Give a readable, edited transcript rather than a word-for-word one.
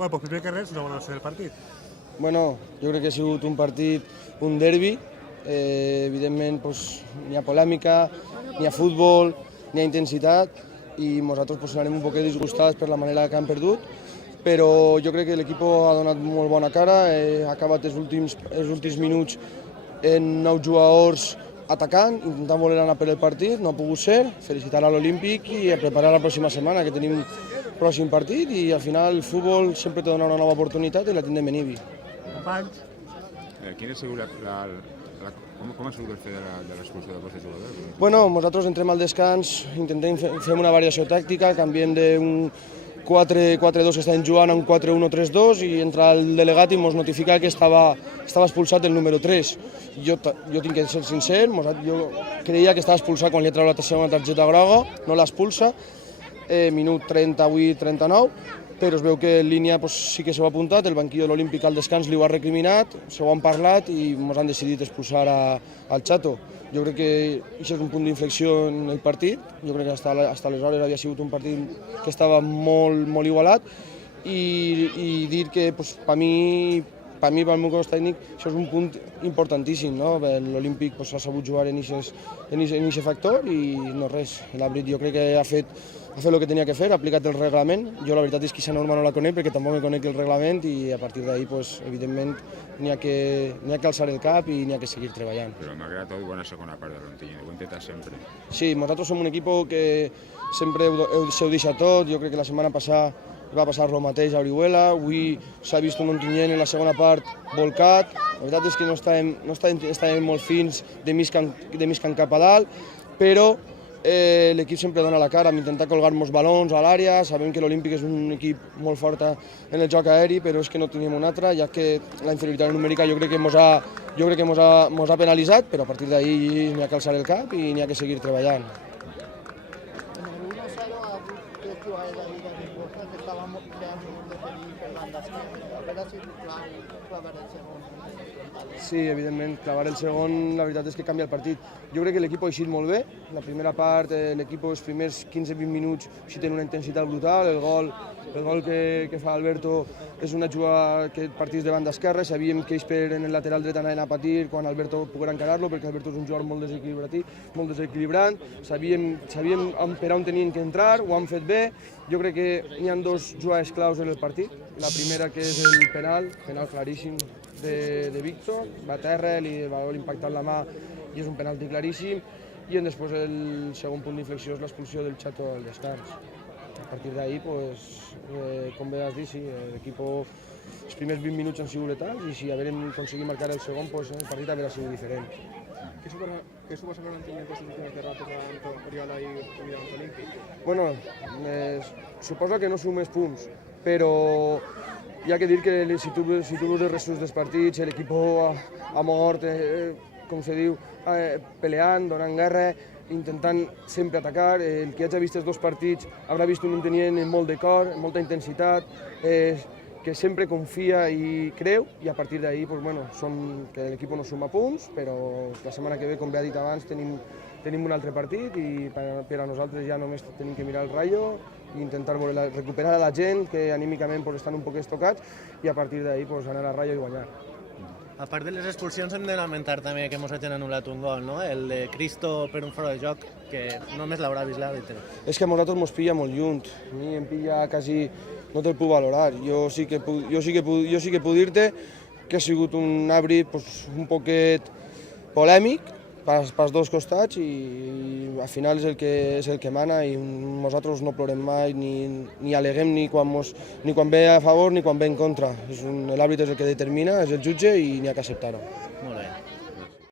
Bueno, pues primer que res, una valoració del partit. Bueno, jo crec que ha sigut un partit, un derbi. Evidentment n'hi ha polèmica, n'hi ha futbol, n'hi ha intensitat i nosaltres anarem un poquet disgustats per la manera que han perdut, però jo crec que l'equip ha donat molt bona cara, ha acabat els últims minuts en 9 jugadors atacant, intentant voler anar per el partit, no ha pogut ser, felicitar a l'Olímpic i a preparar la pròxima setmana, que tenim pròxim partit i al final el futbol sempre te dona una nova oportunitat i la tindrem en Ibi. Companys. Quin ha sigut com ha sigut el fet de l'expulsió de vostre jugador? Bueno, nosaltres entrem al descans, intentem fer una variació tàctica, canviem d'un 4-4-2 que estàvem jugant a un 4-1-3-2 i entra el delegat i ens notifica que estava expulsat el número 3. Jo tinc que ser sincer, jo creia que estava expulsat quan li he tret la segona targeta groga, no l'expulsa, minut 38-39, però es veu que en línia sí que s'ho ha apuntat, el banquillo de l'Olímpic al descans li ho ha recriminat, s'ho han parlat i ens han decidit expulsar al Chato. Jo crec que això és un punt d'inflexió en el partit, jo crec que fins aleshores havia sigut un partit que estava molt igualat i dir que per mi, pel meu cos tècnic, això és un punt importantíssim, no? L'Olímpic ha sabut jugar en aquest factor i no res. L'Abrit jo crec que ha fet el que tenia que fer, ha aplicat el reglament. Jo la veritat és que aquesta norma no la conec perquè tampoc me conec el reglament i a partir d'ahir, evidentment, n'hi ha que alçar el cap i n'hi ha que seguir treballant. Però m'agrada tot bona segona part de l'Ontinyent, ho intentat sempre. Sí, nosaltres som un equip que sempre s'ho deixa tot. Jo crec que la setmana passada va passar el mateix a Orihuela, avui s'ha vist un Ontinyent en la segona part volcat. La veritat és que no estàvem molt fins de mig camp cap a dalt, però l'equip sempre dona la cara amb intentar colgar molts balons a l'àrea. Sabem que l'Olímpic és un equip molt fort en el joc aeri, però és que no teníem un altre, ja que la inferioritat numèrica jo crec que ens ha penalitzat, però a partir d'ahir n'hi ha que alçar el cap i n'hi ha que seguir treballant. Sí, evidentment, clavar el segon, la veritat és que canvia el partit. Jo crec que l'equip ha eixit molt bé. La primera part, l'equip els primers 15-20 minuts sí tenen una intensitat brutal. El gol que fa Alberto és una jugada que partís de banda esquerra. Sabíem que ells en el lateral dret anaven a patir quan Alberto poguera encarar-lo, perquè Alberto és un jugador molt desequilibrant. Sabíem per on tenien que entrar, ho han fet bé. Jo crec que n'hi ha dos jugades claus en el partit. La primera, que és el penal claríssim de Víctor, va a terra, el valor impacta en la mà i és un penalti claríssim. I després el segon punt d'inflexió és l'expulsió del Chato al descans. A partir d'ahir, com bé has dit, sí, l'equip els primers 20 minuts han sigut letals i si haguérem aconseguit marcar el segon, el partit hauria sigut diferent. ¿Qué suposa para Ontinyent estos últimos derrotes ante Oriola y Olímpic? Bueno, suposa que no sum més punts, però hi ha que dir que si tu veus els resums dels partits, l'equip ha mort, com se diu, peleant, donant guerra, intentant sempre atacar. El que hagi vist els dos partits haurà vist un Ontinyent amb molt de cor, amb molta intensitat, que sempre confia i creu, i a partir d'ahir que l'equip no suma punts, però la setmana que ve, com bé ha dit abans, tenim un altre partit i per a nosaltres ja només tenim que mirar el Rayo i intentar recuperar a la gent que anímicament estan un poc estocats i a partir d'ahir anar a Rayo i guanyar. A part de les expulsions hem de lamentar també que mos hagin anul·lat un gol, no? El de Cristo per un fora de joc, que només l'haurà vist l'àrbitre. És que a nosaltres mos pilla molt lluny, a mi em pilla quasi, no te'l puc valorar. Jo sí que puc dir-te que ha sigut un àrbit un poquet polèmic pels dos costats i al final és el que mana i nosaltres no plorem mai ni aleguem ni quan ve a favor ni quan ve en contra. L'àrbit és el que determina, és el jutge i n'hi ha que acceptar-ho. Molt bé.